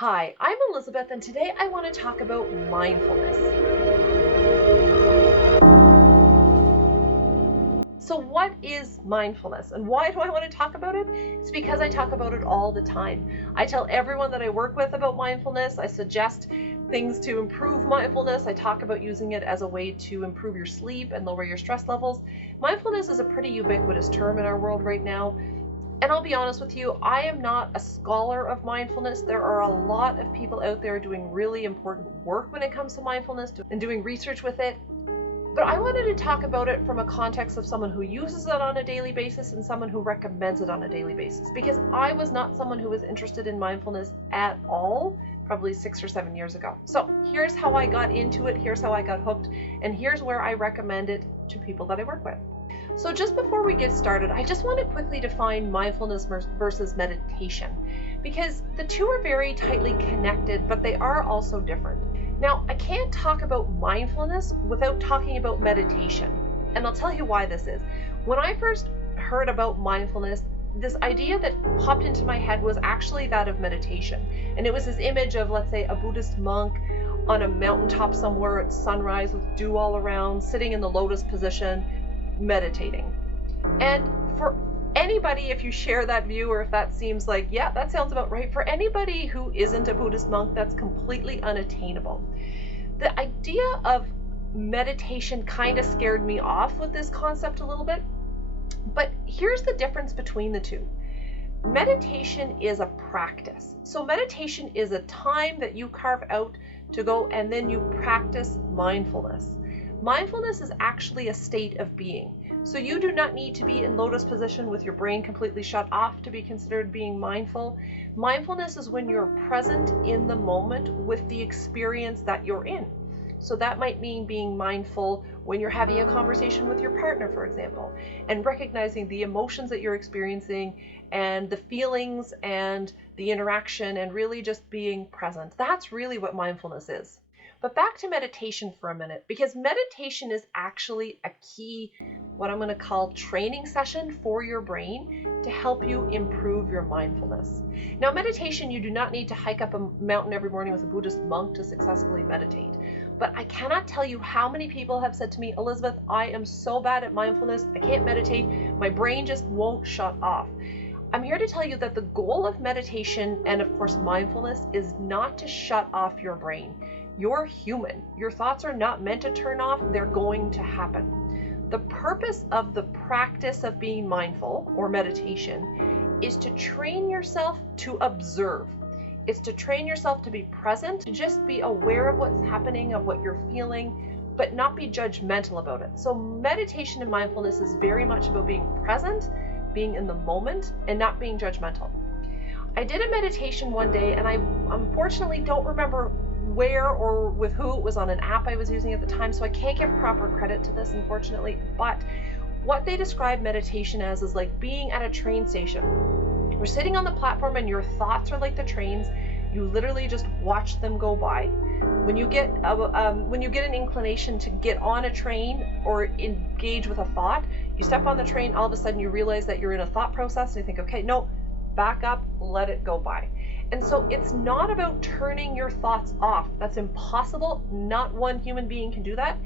Hi, I'm Elizabeth, and today I want to talk about mindfulness. So what is mindfulness and why do I want to talk about it? It's because I talk about it all the time. I tell everyone that I work with about mindfulness. I suggest things to improve mindfulness. I talk about using it as a way to improve your sleep and lower your stress levels. Mindfulness is a pretty ubiquitous term in our world right now. And I'll be honest with you, I am not a scholar of mindfulness. There are a lot of people out there doing really important work when it comes to mindfulness and doing research with it. But I wanted to talk about it from a context of someone who uses it on a daily basis and someone who recommends it on a daily basis. Because I was not someone who was interested in mindfulness at all, probably 6 or 7 years ago. So here's how I got into it, here's how I got hooked, and here's where I recommend it to people that I work with. So just before we get started, I just want to quickly define mindfulness versus meditation, because the two are very tightly connected, but they are also different. Now, I can't talk about mindfulness without talking about meditation, and I'll tell you why this is. When I first heard about mindfulness, this idea that popped into my head was actually that of meditation, and it was this image of, let's say, a Buddhist monk on a mountaintop somewhere at sunrise with dew all around, sitting in the lotus position, meditating. And for anybody, if you share that view, or if that seems like, yeah, that sounds about right, for anybody who isn't a Buddhist monk, that's completely unattainable. The idea of meditation kind of scared me off with this concept a little bit. But here's the difference between the two. Meditation is a practice. So meditation is a time that you carve out to go and then you practice mindfulness. Mindfulness is actually a state of being. So you do not need to be in lotus position with your brain completely shut off to be considered being mindful. Mindfulness is when you're present in the moment with the experience that you're in. So that might mean being mindful when you're having a conversation with your partner, for example, and recognizing the emotions that you're experiencing and the feelings and the interaction and really just being present. That's really what mindfulness is. But back to meditation for a minute, because meditation is actually a key, what I'm going to call training session for your brain to help you improve your mindfulness. Now, meditation, you do not need to hike up a mountain every morning with a Buddhist monk to successfully meditate. But I cannot tell you how many people have said to me, Elizabeth, I am so bad at mindfulness, I can't meditate, my brain just won't shut off. I'm here to tell you that the goal of meditation and of course mindfulness is not to shut off your brain. You're human. Your thoughts are not meant to turn off, they're going to happen. The purpose of the practice of being mindful or meditation is to train yourself to observe. It's to train yourself to be present, to just be aware of what's happening, of what you're feeling, but not be judgmental about it. So meditation and mindfulness is very much about being present, being in the moment, and not being judgmental. I did a meditation one day, and I unfortunately don't remember where or with who. It was on an app I was using at the time, so I can't give proper credit to this, unfortunately. But what they describe meditation as is like being at a train station. You're sitting on the platform and your thoughts are like the trains. You literally just watch them go by. When you get an inclination to get on a train or engage with a thought, you step on the train, all of a sudden you realize that you're in a thought process and you think, okay, no, back up, let it go by. And so it's not about turning your thoughts off. That's impossible. Not one human being can do that.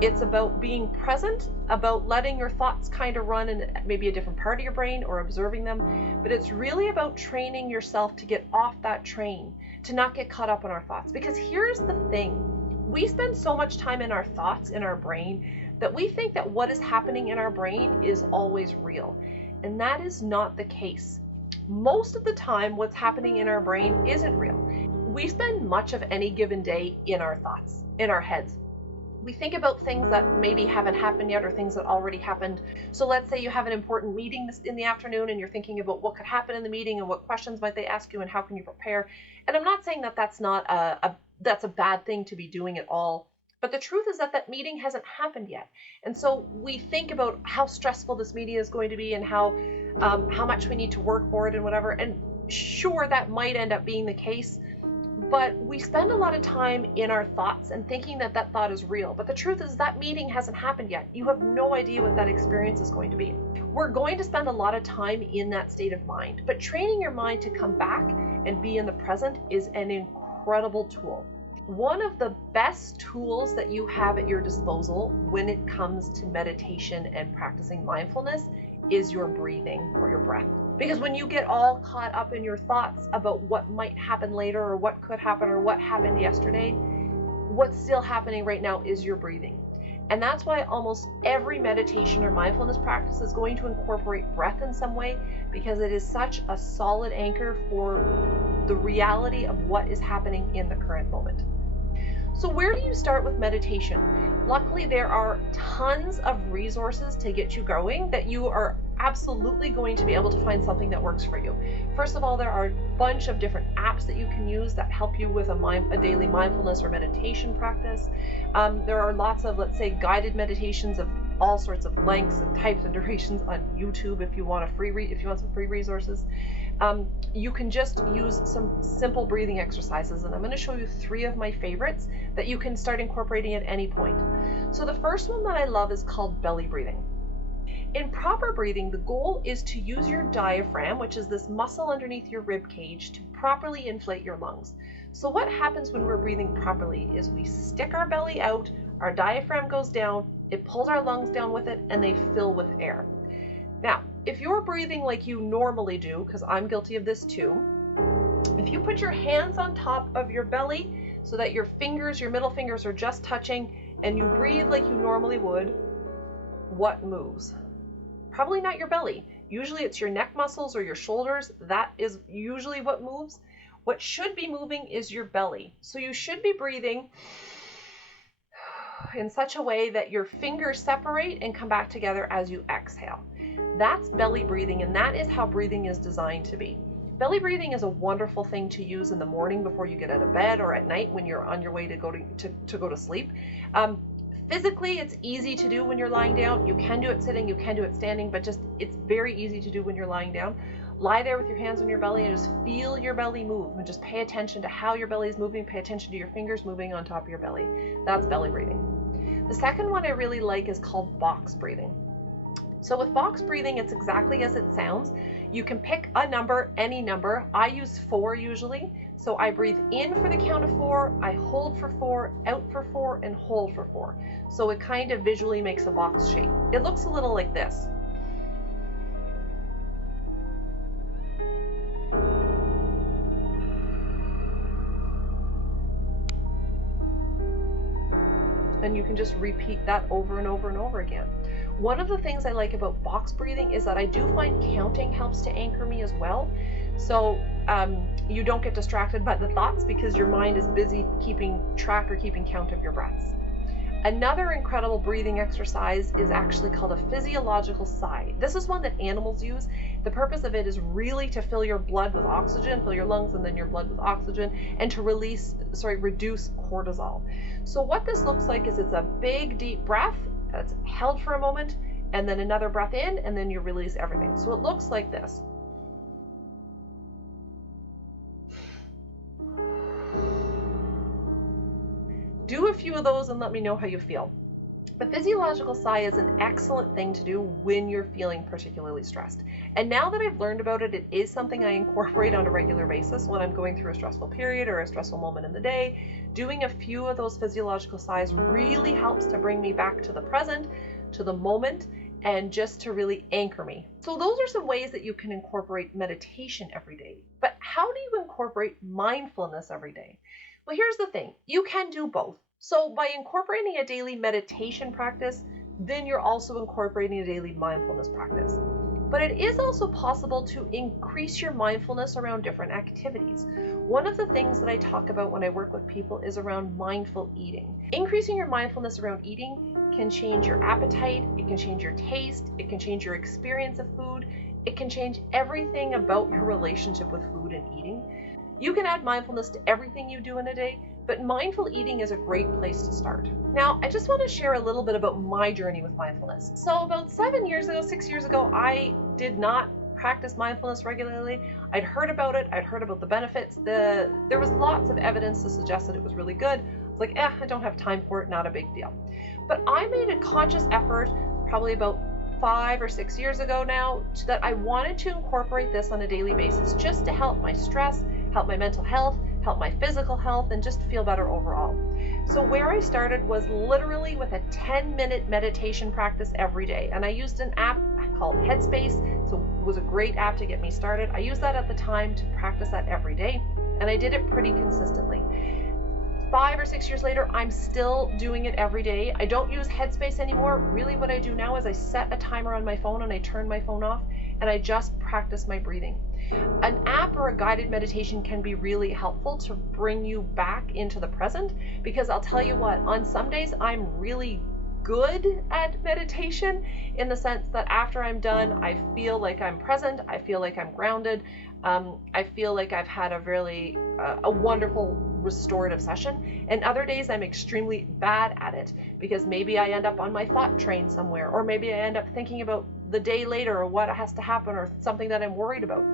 It's about being present, about letting your thoughts kind of run in maybe a different part of your brain or observing them. But it's really about training yourself to get off that train, to not get caught up in our thoughts. Because here's the thing. We spend so much time in our thoughts, in our brain, that we think that what is happening in our brain is always real. And that is not the case. Most of the time, what's happening in our brain isn't real. We spend much of any given day in our thoughts, in our heads. We think about things that maybe haven't happened yet or things that already happened. So let's say you have an important meeting in the afternoon and you're thinking about what could happen in the meeting and what questions might they ask you and how can you prepare. And I'm not saying that that's a bad thing to be doing at all. But the truth is that that meeting hasn't happened yet. And so we think about how stressful this meeting is going to be and how much we need to work for it and whatever. And sure, that might end up being the case. But we spend a lot of time in our thoughts and thinking that that thought is real. But the truth is that meeting hasn't happened yet. You have no idea what that experience is going to be. we're going to spend a lot of time in that state of mind, but training your mind to come back and be in the present is an incredible tool. One of the best tools that you have at your disposal when it comes to meditation and practicing mindfulness is your breathing or your breath. Because when you get all caught up in your thoughts about what might happen later or what could happen or what happened yesterday, what's still happening right now is your breathing. And that's why almost every meditation or mindfulness practice is going to incorporate breath in some way, because it is such a solid anchor for the reality of what is happening in the current moment. So where do you start with meditation? Luckily, there are tons of resources to get you going that you are absolutely going to be able to find something that works for you. First of all, there are a bunch of different apps that you can use that help you with a daily mindfulness or meditation practice. There are lots of, let's say, guided meditations of all sorts of lengths and types and durations on YouTube if you want some free resources. You can just use some simple breathing exercises, and I'm going to show you 3 of my favorites that you can start incorporating at any point. So the first one that I love is called belly breathing. In proper breathing, the goal is to use your diaphragm, which is this muscle underneath your rib cage, to properly inflate your lungs. So what happens when we're breathing properly is we stick our belly out, our diaphragm goes down, it pulls our lungs down with it, and they fill with air. Now, if you're breathing like you normally do, because I'm guilty of this too, if you put your hands on top of your belly so that your middle fingers are just touching, and you breathe like you normally would, what moves? Probably not your belly. Usually it's your neck muscles or your shoulders. That is usually what moves. What should be moving is your belly. So you should be breathing in such a way that your fingers separate and come back together as you exhale. That's belly breathing, and that is how breathing is designed to be. Belly breathing is a wonderful thing to use in the morning before you get out of bed, or at night when you're on your way to go to sleep. Physically, it's easy to do when you're lying down. You can do it sitting, you can do it standing, but it's very easy to do when you're lying down. Lie there with your hands on your belly and just feel your belly move, and just pay attention to how your belly is moving. Pay attention to your fingers moving on top of your belly. That's belly breathing. The second one I really like is called box breathing. So with box breathing, it's exactly as it sounds. You can pick a number, any number. I use 4 usually. So I breathe in for the count of 4, I hold for 4, out for 4, and hold for 4. So it kind of visually makes a box shape. It looks a little like this. And you can just repeat that over and over and over again. One of the things I like about box breathing is that I do find counting helps to anchor me as well. So you don't get distracted by the thoughts because your mind is busy keeping track or keeping count of your breaths. Another incredible breathing exercise is actually called a physiological sigh. This is one that animals use. The purpose of it is really to fill your blood with oxygen, fill your lungs and then your blood with oxygen, and to reduce cortisol. So what this looks like is it's a big deep breath that's held for a moment, and then another breath in, and then you release everything. So it looks like this. Do a few of those and let me know how you feel. The physiological sigh is an excellent thing to do when you're feeling particularly stressed. And now that I've learned about it, it is something I incorporate on a regular basis when I'm going through a stressful period or a stressful moment in the day. Doing a few of those physiological sighs really helps to bring me back to the present, to the moment, and just to really anchor me. So those are some ways that you can incorporate meditation every day. But how do you incorporate mindfulness every day? Well, here's the thing. You can do both. So by incorporating a daily meditation practice, then you're also incorporating a daily mindfulness practice. But it is also possible to increase your mindfulness around different activities. One of the things that I talk about when I work with people is around mindful eating. Increasing your mindfulness around eating can change your appetite, it can change your taste, it can change your experience of food, it can change everything about your relationship with food and eating. You can add mindfulness to everything you do in a day, but mindful eating is a great place to start. Now, I just want to share a little bit about my journey with mindfulness. So about 6 years ago, I did not practice mindfulness regularly. I'd heard about it, I'd heard about the benefits. There was lots of evidence to suggest that it was really good. I was like, I don't have time for it, not a big deal. But I made a conscious effort probably about 5 or 6 years ago now that I wanted to incorporate this on a daily basis just to help my stress, help my mental health, help my physical health, and just feel better overall. So where I started was literally with a 10-minute meditation practice every day. And I used an app called Headspace. So it was a great app to get me started. I used that at the time to practice that every day. And I did it pretty consistently. 5 or 6 years later, I'm still doing it every day. I don't use Headspace anymore. Really what I do now is I set a timer on my phone and I turn my phone off and I just practice my breathing. An app or a guided meditation can be really helpful to bring you back into the present, because I'll tell you what, on some days I'm really good at meditation in the sense that after I'm done, I feel like I'm present, I feel like I'm grounded, I feel like I've had a really a wonderful restorative session. And other days I'm extremely bad at it because maybe I end up on my thought train somewhere, or maybe I end up thinking about the day later or what has to happen or something that I'm worried about.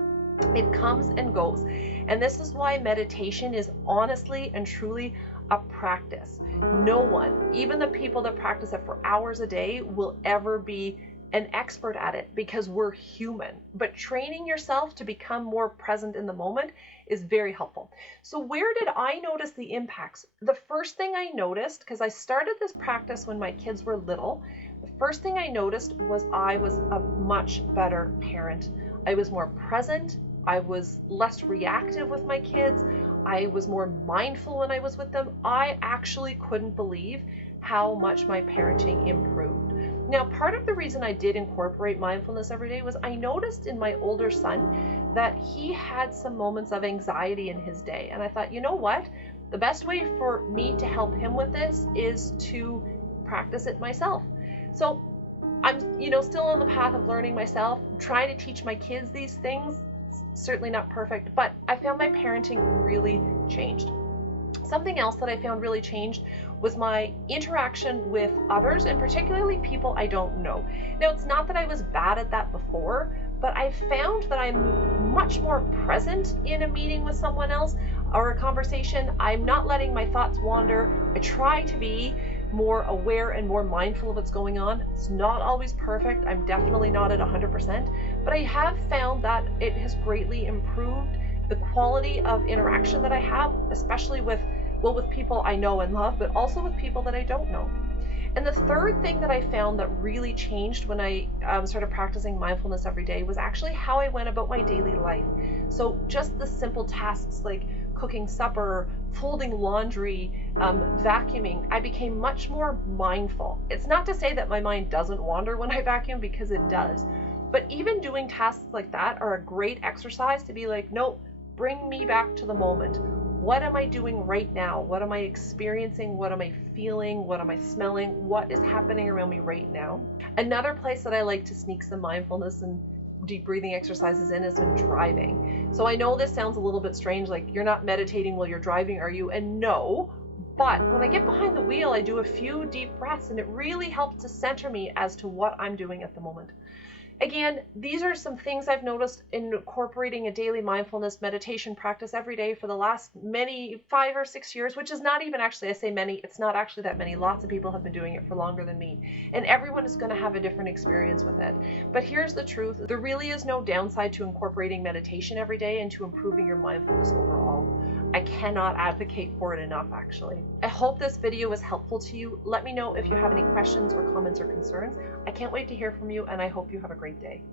It comes and goes. And this is why meditation is honestly and truly a practice. No one, even the people that practice it for hours a day, will ever be an expert at it because we're human. But training yourself to become more present in the moment is very helpful. So where did I notice the impacts? The first thing I noticed, because I started this practice when my kids were little, the first thing I noticed was I was a much better parent. I was more present. I was less reactive with my kids. I was more mindful when I was with them. I actually couldn't believe how much my parenting improved. Now, part of the reason I did incorporate mindfulness every day was I noticed in my older son that he had some moments of anxiety in his day. And I thought, you know what? The best way for me to help him with this is to practice it myself. So I'm, still on the path of learning myself, trying to teach my kids these things. Certainly not perfect, but I found my parenting really changed. Something else that I found really changed was my interaction with others, and particularly people I don't know. Now, it's not that I was bad at that before, but I found that I'm much more present in a meeting with someone else or a conversation. I'm not letting my thoughts wander. I try to be more aware and more mindful of what's going on. It's not always perfect. I'm definitely not at 100%, but I have found that it has greatly improved the quality of interaction that I have, especially with people I know and love, but also with people that I don't know. And the third thing that I found that really changed when I started practicing mindfulness every day was actually how I went about my daily life. So just the simple tasks like cooking supper, folding laundry, vacuuming, I became much more mindful. It's not to say that my mind doesn't wander when I vacuum, because it does. But even doing tasks like that are a great exercise to be like, no, bring me back to the moment. What am I doing right now? What am I experiencing? What am I feeling? What am I smelling? What is happening around me right now? Another place that I like to sneak some mindfulness and deep breathing exercises in is when driving. So I know this sounds a little bit strange, like you're not meditating while you're driving, are you? And no, but when I get behind the wheel, I do a few deep breaths and it really helps to center me as to what I'm doing at the moment. Again, these are some things I've noticed in incorporating a daily mindfulness meditation practice every day for the last 5 or 6 years, which is not even actually, I say many, it's not actually that many. Lots of people have been doing it for longer than me, and everyone is going to have a different experience with it. But here's the truth. There really is no downside to incorporating meditation every day and to improving your mindfulness overall. I cannot advocate for it enough, actually. I hope this video was helpful to you. Let me know if you have any questions or comments or concerns. I can't wait to hear from you, and I hope you have a great day.